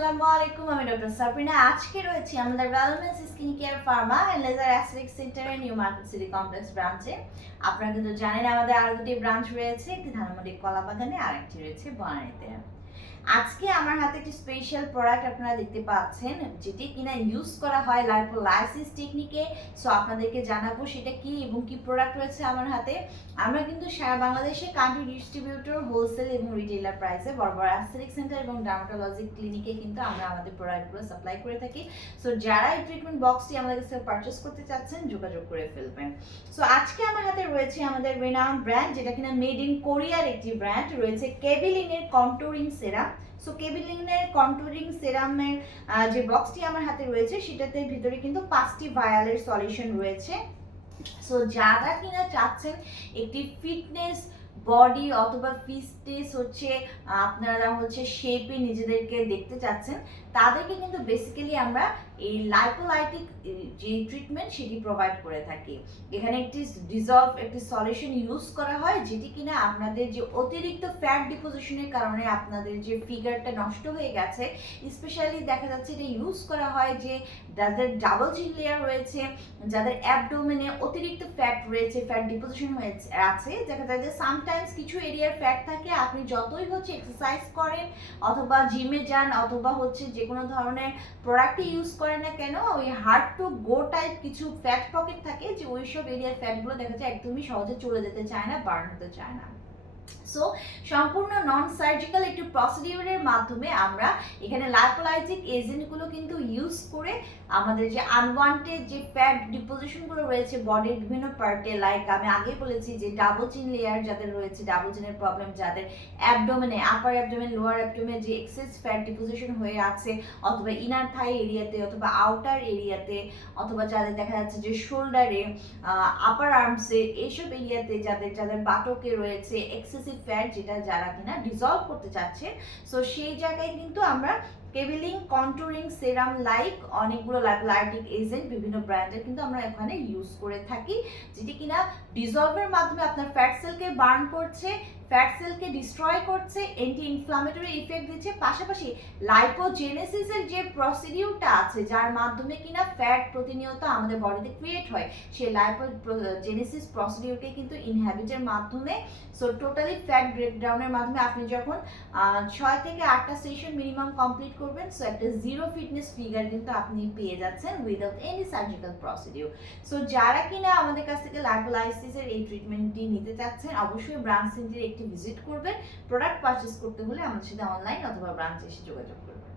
আসসালামু আলাইকুম, আমি ডক্টর সাবরিনা। আজকে রয়েছি আমাদের wellness skin care pharma and laser aesthetic সেন্টারের নিউ মার্কেট সিটি কমপ্লেক্স ব্রাঞ্চে। আপনারা কিন্তু জানেন আমাদের আরো দুটি ব্রাঞ্চ রয়েছে, একটি ধানমন্ডি কলাবাগানে আর একটি রয়েছে বনানীতে। আজকে আমার হাতে একটি স্পেশাল প্রোডাক্ট আপনারা দেখতে পাচ্ছেন, যেটি কিনা ইউজ করা হয় লাইপোলাইসিস টেকনিকে। সো আপনাদেরকে জানাবো সেটা কি এবং কি প্রোডাক্ট রয়েছে আমার হাতে। আমরা কিন্তু সারা বাংলাদেশে কান্ট্রি ডিস্ট্রিবিউটর, হোলসেল এবং রিটেইলার প্রাইসে বড় বড় অ্যাস্থেটিক সেন্টার এবং ডার্মাটোলজি ক্লিনিকে কিন্তু আমরা আমাদের প্রোডাক্টগুলো সাপ্লাই করে থাকি। সো যারা এই ট্রিটমেন্ট বক্সটি আমাদের কাছে পারচেস করতে চাচ্ছেন যোগাযোগ করে ফেলবেন। সো আজকে আমার হাতে রয়েছে আমাদের রেনাউন্ড ব্র্যান্ড, যেটা কিনা মেড ইন কোরিয়ার একটি ব্র্যান্ড, রয়েছে কেবিলিনের কন্ট্যুরিং সেরাম। সো কেবিলিনের কন্ট্যুরিং সেরামের যে বক্সটি আমার হাতে রয়েছে সেটাতে ভিতরে কিন্তু 5টি ভায়ালের সলিউশন রয়েছে। সো যারা কিনা চাচ্ছেন একটি ফিটনেস বডি অথবা ফিটনেস আপনারা শেপে নিজেদেরকে দেখতে চাচ্ছেন, তাদেরকে কিন্তু বেসিক্যালি আমরা এই লাইপোলাইটিক যে ট্রিটমেন্ট সেটি প্রোভাইড করে থাকি। এখানে একটি সলিউশন ইউজ করা হয়, যেটি কিনা আপনাদের যে অতিরিক্ত ফ্যাট ডিপোজিশনের কারণে আপনাদের যে ফিগারটা নষ্ট হয়ে গেছে, স্পেশালি দেখা যাচ্ছে এটা ইউজ করা হয় যে যাদের ডাবল চিন লেয়ার রয়েছে, যাদের অ্যাবডোমেনে অতিরিক্ত ফ্যাট রয়েছে, ফ্যাট ডিপোজিশন হয়েছে আছে, দেখা যায় যে সামটাইমস কিছু এরিয়ার ফ্যাট থাকে, আপনি যতই এক্সারসাইজ করেন অথবা জিমে যান অথবা যে কোনো ধরনের প্রোডাক্টই ইউজ করেন না কেন, ওই হার্ড টু গো টাইপ কিছু ফ্যাট পকেট থাকে, যে ওইসব এরিয়ার ফ্যাটগুলো দেখা যায় একদমই সহজে চলে যেতে চায় না, বার্ন হতে চায় না। সো সম্পূর্ণ নন সার্জিক্যাল একটি প্রসিডিউরের মাধ্যমে আমরা এখানে লাইপোলাইটিক এজেন্টগুলো কিন্তু ইউজ করে আমাদের যে আনওয়ান্টেড যে ফ্যাট ডিপোজিশনগুলো রয়েছে বডির বিভিন্ন পার্টে, লাইক আমি আগেই বলেছি যে ডাবল চিন লেয়ার যাদের রয়েছে, ডাবল চিনের প্রবলেম যাদের, অ্যাবডোমেনে আপার অ্যাবডোমেন লোয়ার অ্যাবডোমেনে যে এক্সেস ফ্যাট ডিপোজিশন হয়ে আছে, অথবা ইনার থাই এরিয়াতে অথবা আউটার এরিয়াতে, অথবা যাদের দেখা যাচ্ছে যে শোল্ডারে, আপার আর্মসে, এইসব এরিয়াতে যাদের যাদের বাটকে রয়েছে এক্সেসিভ ফ্যাট, যেটা যারা কিনা ডিজলভ করতে চাচ্ছে, সো সেই জায়গায় কিন্তু আমরা কেবিলিং কন্ট্যুরিং সেরাম লাইক অনেকগুলো লাইপোলাইটিক এজেন্ট বিভিন্ন ব্র্যান্ডের কিন্তু আমরা এখানে ইউজ করে থাকি, যেটি কিনা ডিজলভের মাধ্যমে আপনার ফ্যাট সেলকে বার্ন করছে, ফ্যাট সেলকে ডিস্ট্রয় করছে, অ্যান্টি ইনফ্লামেটরি ইফেক্ট দিচ্ছে, পাশাপাশি লাইপোজেনেসিসের যে প্রসিডিউরটা আছে যার মাধ্যমে কিনা ফ্যাট প্রতিনিয়ত আমাদের বডিতে ক্রিয়েট হয়, সেই লাইপোজেনেসিস প্রসিডিউরকে কিন্তু ইনহ্যাবিটের মাধ্যমে, সো টোটালি ফ্যাট ব্রেকডাউনের মাধ্যমে আপনি যখন 6 থেকে 8টা সেশন মিনিমাম কমপ্লিট করবেন, সো একটা জিরো ফিটনেস ফিগার কিন্তু আপনি পেয়ে যাচ্ছেন without any surgical procedure. So যারা কিনা আমাদের কাছ থেকে লাইপোলাইসিসের এই ট্রিটমেন্টটি নিতে চাচ্ছেন, অবশ্যই ব্রাঞ্চ সেন্টারে একটি ভিজিট করবেন। প্রোডাক্ট পারচেস করতে হলে আমাদের সাথে অনলাইন অথবা ব্রাঞ্চে এসে যোগাযোগ করবেন।